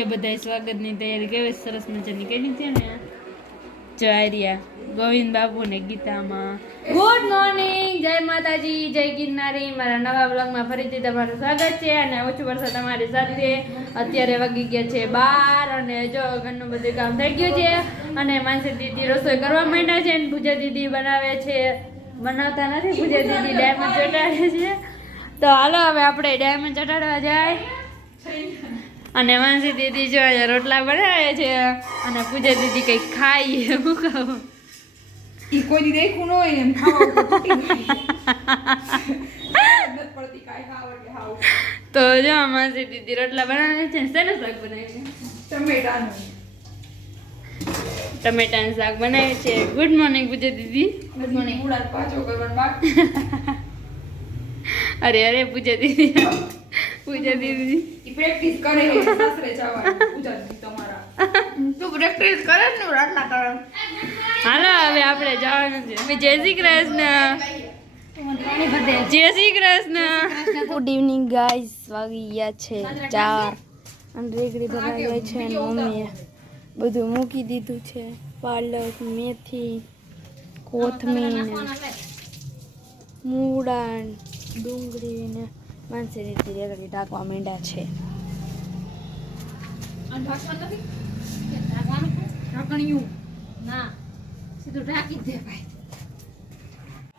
છીએ બધા સ્વાગતની તૈયારી કેવી સરસ મજાની કરી છે ને ચાર્યા ગોવિંદ બાપુ ને ગીતામાં. ગુડ મોર્નિંગ જય માતાજી, જય ગિરનારી. મારા નવા બ્લોગમાં ફરીથી તમારું સ્વાગત છે અને ઓછું વર્ષો તમારી સાથે અત્યારે વાગી ગયા છે બાર અને જો ઘરનું બધું કામ થઈ ગયું છે અને માનસી દીદી રસોઈ કરવા માંડ્યા છે અને પૂજા દીદી બનાવે છે. બનાવતા નથી પૂજા દીદી ડાયમંડ ચટાડે છે. તો હાલો હવે આપણે ડાયમંડ ચટાડવા જાય. અને માનસી દીદી જો રોટલા બનાવે છે અને પૂજા દીદી કંઈક ખાઈએ હું ખાવું ઈ કોઈ દેખું ન હોય એમ. તો જો માનસી દીદી રોટલા બનાવે છે શેનું શાક બનાવે છે. ટમેટાનું. ટમેટાનું શાક બનાવે છે. ગુડ મોર્નિંગ પૂજા દીદી. ગુડ મોર્નિંગ પાછો કરવાનો બાકી. અરે અરે પૂજા દીદી. પૂજા દીદી ઈ પ્રેક્ટિસ કરે છે સાસરે જવા પૂજા દીદી તમારા. તું પ્રેક્ટિસ કરે ને રાતના કરે. હાલો હવે આપણે જવાનું છે અમે Jai Shri Krishna Jai Shri Krishna good evening guys વાગી ગયા છે ચાર અને રેગડી ગઈ છે અને મમ્મીએ બધું મૂકી દીધું છે પાલક મેથી કોથમીર મૂળા ડુંગળી ને માનસી ધીરે રેગડી ઢાંકવા માંડ્યા છે.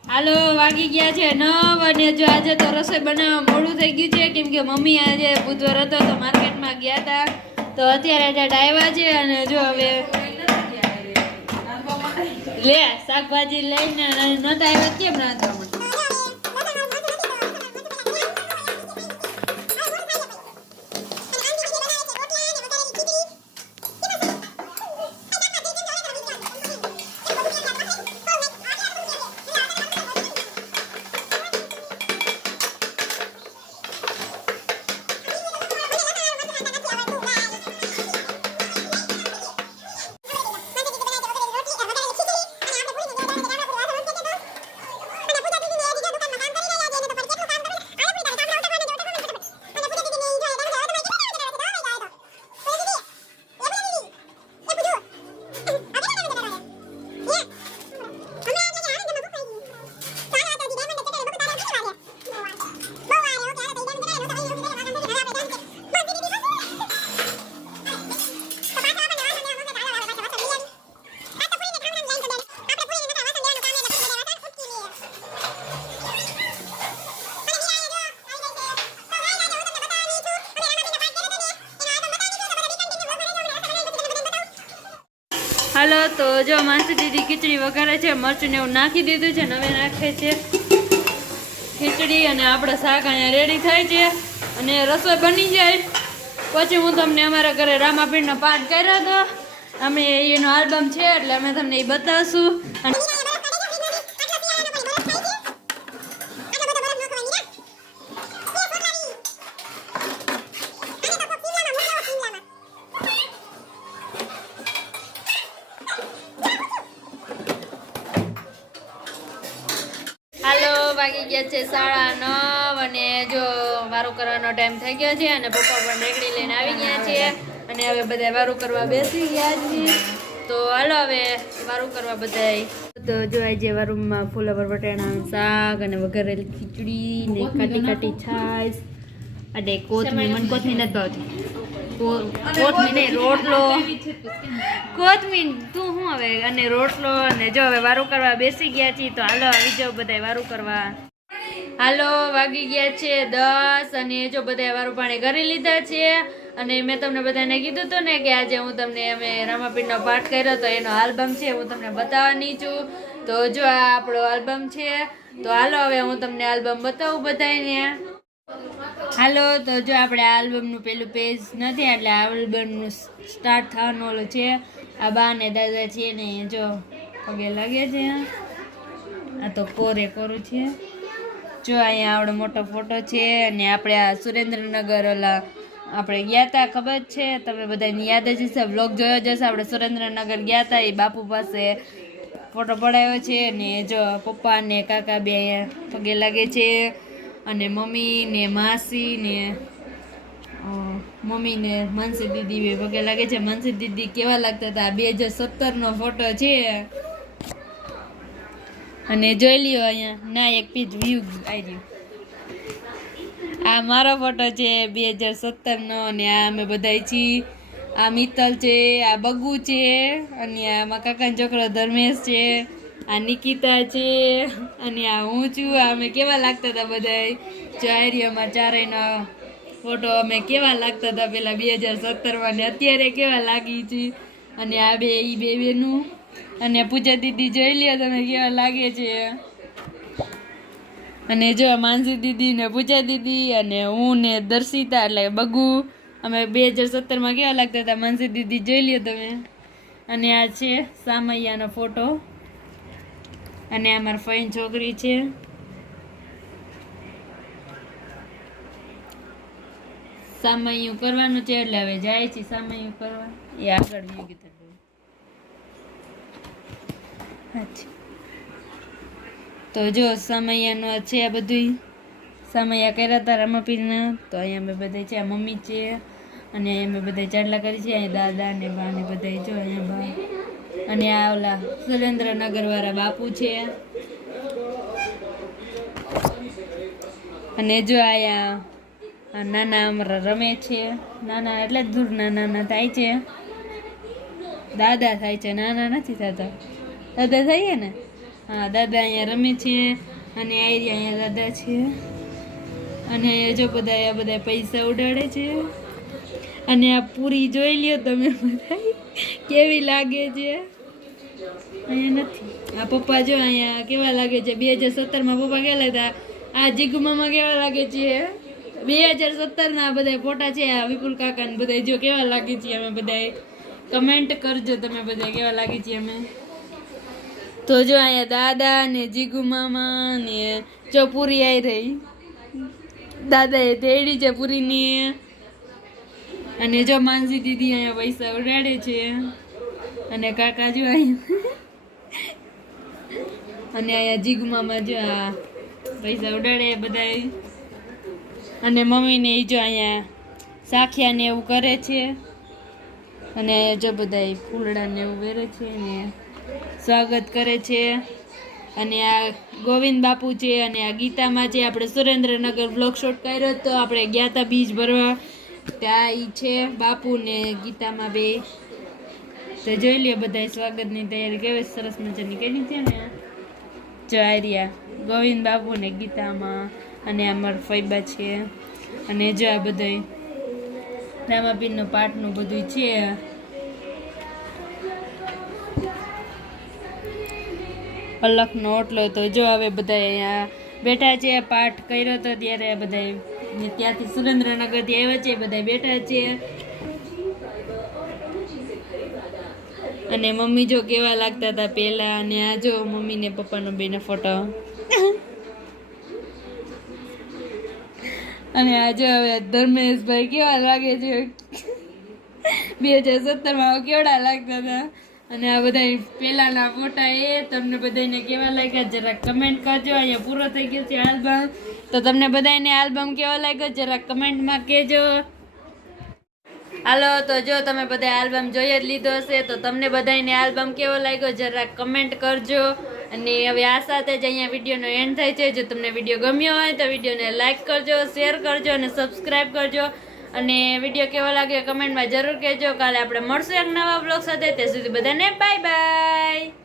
હાલો વાગી ગયા છે નવ અને જો આજે તો રસોઈ બનાવવા મોડું થઈ ગયું છે. કેમ કે મમ્મી આજે બુધવાર હતો તો માર્કેટમાં ગયા હતા તો અત્યારે ટાટ આવ્યા છે અને જો હવે લે શાકભાજી લઈને નતા આવ્યા કેમ રાંધવા હાલો, તો જો માસી દીદી ખીચડી વઘારે છે, મરચું ને એવું નાખી દીધું છે, ને હવે નાખે છે ખીચડી અને આપણે શાક અહીંયા રેડી થાય છે. અને રસોઈ બની જાય. પછી હું તમને અમારા ઘરે રામાપીરનો પાઠ કર્યો હતો. અમે એનો આલ્બમ છે, એટલે અમે તમને એ બતાવશું. અને હાલો વાગી ગયા છે સાડા નવ અને જો વારું કરવાનો ટાઈમ થઈ ગયો છે અને પપ્પા પણ રેકડી લઈને આવી ગયા છે અને હવે બધા વારું કરવા બેસી ગયા છે. તો હાલો હવે વારું કરવા બધા તો જો આજે વારુમાં ફૂલા બટાણાનું શાક અને વઘારેલી ખીચડી ને કાટી કાટી છાશ અને કોથમીર. મને કોથમીર નથી ભાવતી. કોથમીર રોટલો. કોથમીર, તું શું હવે? અને રોટલો, અને જો હવે વારું કરવા બેસી ગયા છીએ, તો હાલો આવી જાઓ બધા વારું કરવા. હાલો, વાગી ગયા છે દસ, અને જો બધા વારું પાણી કરી લીધા છે. અને મેં તમને બધાને કીધું હતું ને કે આજે હું તમને અમે રામાપીરનો પાઠ કર્યો તો એનો આલ્બમ છે, હું તમને બતાવવાની છું. તો જો આ આપણો આલ્બમ છે. તો હાલો હવે હું તમને આલ્બમ બતાવું બધાને હાલો, તો જો આપણે આ આલ્બમનું પેલું પેજ નથી, એટલે આ આલ્બમનું સ્ટાર્ટ થવાનું ઓલું છે. આ બા ને દાદા છે ને જો પગે લાગે છે. આ તો કોરે કોરું છે. જો અહીંયા આપણો મોટો ફોટો છે અને આપણે આ સુરેન્દ્રનગર ઓલા આપણે ગયા હતા ખબર છે? તમે બધાને યાદ જ હશે બ્લોગ જોયો જ હશે. આપણે સુરેન્દ્રનગર ગયા હતા એ બાપુ પાસે ફોટો પડાયો છે ને જો પપ્પા ને કાકા બે અહીંયા પગે લાગે છે. અને મમ્મી ને માસી ને મમ્મી મમ્મીને માનસી દીદી વગેરે લાગે છે. માનસી દીદી કેવા લાગતા હતા? બે હજાર સત્તરનો ફોટો છે. અને જોઈ લ્યો અહીંયા, ના, એક પીજ વ્યૂ આવી ગયું આ મારો ફોટો છે બે હજાર સત્તરનો અને આ અમે બધા છીએ. આ મિત્તલ છે, આ બગુ છે, અને આ મારા કાકાનો છોકરો ધર્મેશ છે. આ નિકિતા છે અને આ હું છું. અમે કેવા લાગતા હતા બધા ચારિયામાં ચારેયનો ફોટો અમે કેવા લાગતા હતા પેલા બે હજાર સત્તરમાં ને અત્યારે કેવા લાગી છે? અને આ બે, ઈ બે બેનું. અને પૂજા દીદી જોઈ લ્યો તમે કેવા લાગે છે? અને જો માનસી દીદી ને પૂજા દીદી અને હું ને દર્શિતા એટલે બગુ. અમે બે હજાર સત્તરમાં કેવા લાગતા હતા? માનસી દીદી જોઈ લ્યો તમે. અને આ છે સામૈયાનો ફોટો અને આ મારી ફઈન છોકરી છે. સામૈયું કરવાનું છે એટલે હવે જાય છે સામૈયું કરવા. એ આગળ મૂકી કીધું તો જો સમયાનું છે આ બધું સમયા કર્યા હતા રમપીરના તો અહીંયા અમે બધા છે, આ મમ્મી છે. અને અમે બધા ચાટલા કરી છે, અહીંયા દાદા ને બા ને બધા જો અહીંયા બા. અને આ ઓલા સુરેન્દ્રનગર વાળા બાપુ છે. અને જો આયા નાના અમારા રમે છે. નાના એટલે જ દૂર નાના નાના થાય છે. દાદા થાય છે, નાના નથી થતા. દાદા થઈએ ને? હા, દાદા અહીંયા રમે છે અને આયરી અહીંયા દાદા છે. અને જો બધા બધા પૈસા ઉડાડે છે. અને આ પૂરી જોઈ લ્યો તમે બધા કેવી લાગે છે? અહીંયા નથી. આ પપ્પા જો અહીંયા કેવા લાગે છે? બે હજાર સત્તરમાં પપ્પા ગયેલા હતા. આ જીગુમામાં કેવા લાગે છે? બે હજાર સત્તરના બધા ફોટા છે. આ વિપુલ કાકા ને બધા જો કેવા લાગે છે અમે બધાએ કમેન્ટ કરજો તમે બધા કેવા લાગે છે અમે. તો જો અહીંયા દાદા ને જીગુ મામા ને જો પૂરી આવી રહી. દાદા એ તેડી છે પૂરીની. અને જો માનસી દીદી અહીંયા પૈસા ઉડાડે છે, અને કાકા જો અહીંયા અને અહીંયા જીગુ મામા જો આ પૈસા ઉડાડે બધા અને મમ્મીને એ જો અહીંયા સાખિયા ને એવું કરે છે. અને અહીંયા જો બધા ફૂલડા ને એવું વેરે છે ને સ્વાગત કરે છે. અને આ ગોવિંદ બાપુ છે અને આ ગીતામાં છે, આપણે સુરેન્દ્રનગર બ્લોક શોટ કર્યો તો આપણે ગયા હતા બીજ ભરવા. ત્યાં ઈ છે, બાપુ ને ગીતામાં બે. તો જોઈ લે બધા સ્વાગતની તૈયારી. કેવી સરસ મજાની કરી છે ને જો આર્યા, ગોવિંદ બાપુ ને ગીતામાં અને અમારા ફૈબા છે. અને જો આ બધા રામાપીરનો પાઠનું બધું છે. અલખનો ઓટલો તો જો હવે બધા અહીંયા બેઠા છે, પાઠ કર્યો હતો ત્યારે બધા ત્યાંથી સુરેન્દ્રનગરથી આવ્યા છે, બધા બેઠા છે. અને મમ્મી જો કેવા લાગતા હતા પહેલા, અને આ જો મમ્મી ને પપ્પાનો બેનો ફોટો અને આજે હવે ધર્મેશભાઈ કેવા લાગે છે? બે હજાર સત્તરમાં કેવડા લાગતા હતા? અને આ બધા પહેલાના ફોટા એ તમને બધાને કેવા લાગ્યા જરા કમેન્ટ કરજો. અહીંયા પૂરો થઈ ગયો છે આલ્બમ તો તમને બધાને આલ્બમ કેવો લાગ્યો જરા કમેન્ટમાં કહેજો. હાલો, તો જો તમે બધા આલ્બમ જોઈ જ લીધો હશે, તો તમને બધાને આલ્બમ કેવો લાગ્યો જરા કમેન્ટ કરજો. અને હવે આ સાથે જ અહીંયા વિડીયોનો એન્ડ થાય છે. જો તમને વીડિયો ગમ્યો હોય તો વિડીયોને લાઇક કરજો શેર કરજો અને સબસ્ક્રાઈબ કરજો. અને વીડિયો કેવો લાગ્યો કમેન્ટમાં જરૂર કહેજો. કાલે આપણે મળશું એક નવા બ્લોગ સાથે. ત્યાં સુધી બધાને બાય બાય